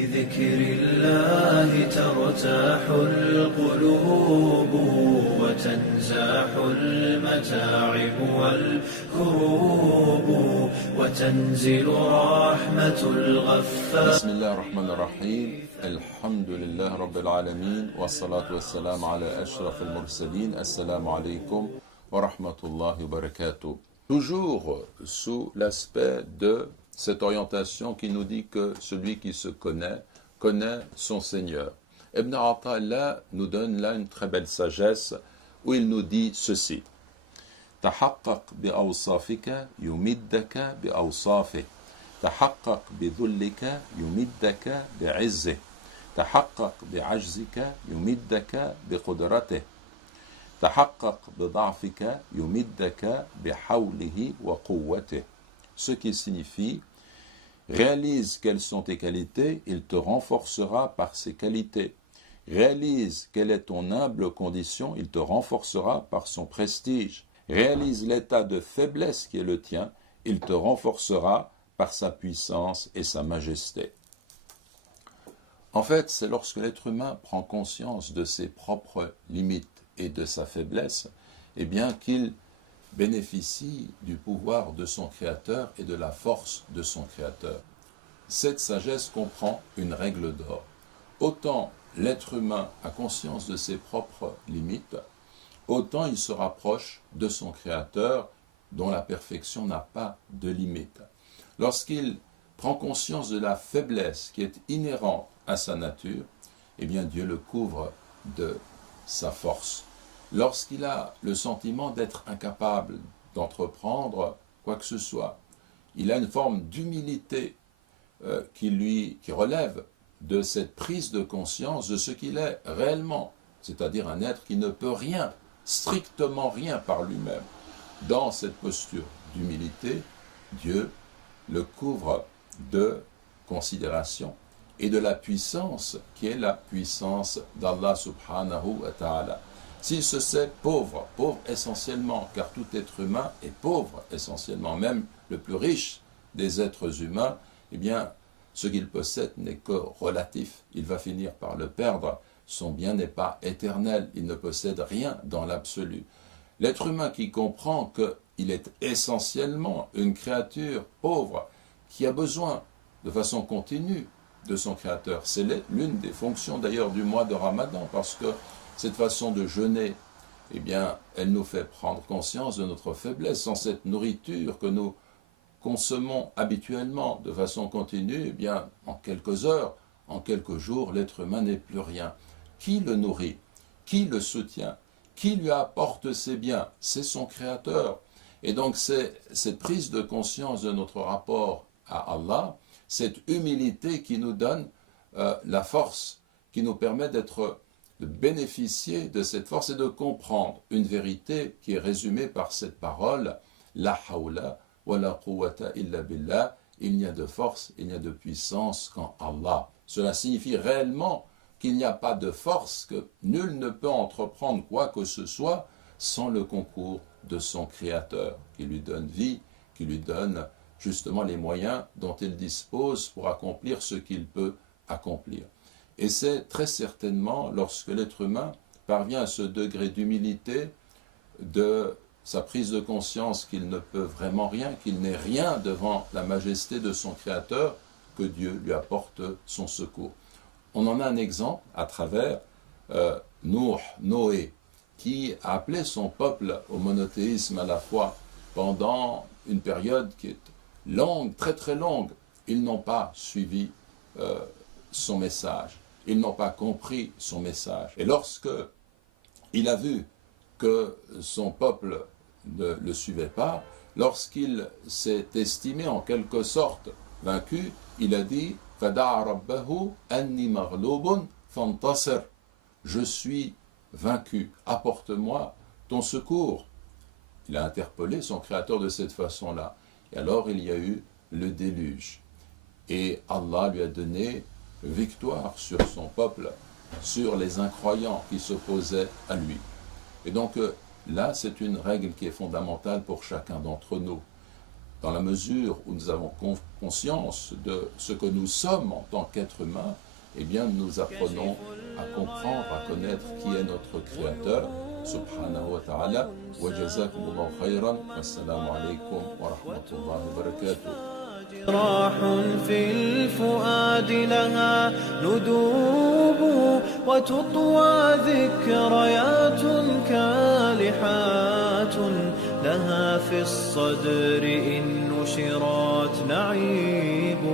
بذكر الله ترتاح القلوب وتنزاح المتاعب والكروب وتنزل رحمة الغفار. بسم الله الرحمن الرحيم. الحمد لله رب العالمين والصلاة والسلام على أشرف المرسلين. السلام عليكم ورحمة الله وبركاته. Toujours sous l'aspect de cette orientation qui nous dit que celui qui se connaît son Seigneur. Ibn Ata'illah nous donne là une très belle sagesse où il nous dit ceci. تحقق بأوصافك يمدك بأوصافه تحقق بذلك يمدك بعزه تحقق بعجزك يمدك بقدرته تحقق بضعفك يمدك بحوله وقوته. Ce qui signifie réalise quelles sont tes qualités, il te renforcera par ses qualités. Réalise quelle est ton humble condition, il te renforcera par son prestige. Réalise l'état de faiblesse qui est le tien, il te renforcera par sa puissance et sa majesté. En fait, c'est lorsque l'être humain prend conscience de ses propres limites et de sa faiblesse, eh bien qu'il bénéficie du pouvoir de son Créateur et de la force de son Créateur. Cette sagesse comprend une règle d'or. Autant l'être humain a conscience de ses propres limites, autant il se rapproche de son Créateur dont la perfection n'a pas de limite. Lorsqu'il prend conscience de la faiblesse qui est inhérente à sa nature, eh bien Dieu le couvre de sa force. Lorsqu'il a le sentiment d'être incapable d'entreprendre quoi que ce soit, il a une forme d'humilité qui relève de cette prise de conscience de ce qu'il est réellement, c'est-à-dire un être qui ne peut rien, strictement rien par lui-même. Dans cette posture d'humilité, Dieu le couvre de considération et de la puissance qui est la puissance d'Allah subhanahu wa ta'ala. S'il se sait pauvre essentiellement, car tout être humain est pauvre essentiellement, même le plus riche des êtres humains, eh bien, ce qu'il possède n'est que relatif. Il va finir par le perdre. Son bien n'est pas éternel. Il ne possède rien dans l'absolu. L'être humain qui comprend qu'il est essentiellement une créature pauvre, qui a besoin de façon continue de son Créateur. C'est l'une des fonctions d'ailleurs du mois de Ramadan, parce que cette façon de jeûner, eh bien, elle nous fait prendre conscience de notre faiblesse. Sans cette nourriture que nous consommons habituellement de façon continue, eh bien, en quelques heures, en quelques jours, l'être humain n'est plus rien. Qui le nourrit? Qui le soutient? Qui lui apporte ses biens? C'est son Créateur. Et donc, c'est cette prise de conscience de notre rapport à Allah, cette humilité qui nous donne la force, qui nous permet de bénéficier de cette force et de comprendre une vérité qui est résumée par cette parole, la hawla wa la quwwata illa billah, il n'y a de force, il n'y a de puissance qu'en Allah. Cela signifie réellement qu'il n'y a pas de force, que nul ne peut entreprendre quoi que ce soit sans le concours de son Créateur, qui lui donne vie, qui lui donne justement les moyens dont il dispose pour accomplir ce qu'il peut accomplir. Et c'est très certainement lorsque l'être humain parvient à ce degré d'humilité, de sa prise de conscience qu'il ne peut vraiment rien, qu'il n'est rien devant la majesté de son Créateur, que Dieu lui apporte son secours. On en a un exemple à travers Noé, qui a appelé son peuple au monothéisme à la fois pendant une période qui est longue, très très longue. Ils n'ont pas suivi son message. Ils n'ont pas compris son message. Et lorsque il a vu que son peuple ne le suivait pas, lorsqu'il s'est estimé en quelque sorte vaincu, il a dit « Fada'a rabbahu anni maghlubun fantasir » « Je suis vaincu, apporte-moi ton secours ». Il a interpellé son Créateur de cette façon-là. Et alors il y a eu le déluge. Et Allah lui a donné victoire sur son peuple, sur les incroyants qui s'opposaient à lui. Et donc là, c'est une règle qui est fondamentale pour chacun d'entre nous. Dans la mesure où nous avons conscience de ce que nous sommes en tant qu'être humain, eh bien nous apprenons à comprendre, à connaître qui est notre Créateur, subhanahu wa ta'ala. Wa jazakumullahu khayran. Wassalamu alaikum wa rahmatullahi wa barakatuh. جراح في الفؤاد لها ندوب وتطوى ذكريات كالحات لها في الصدر إن نشرات نعيب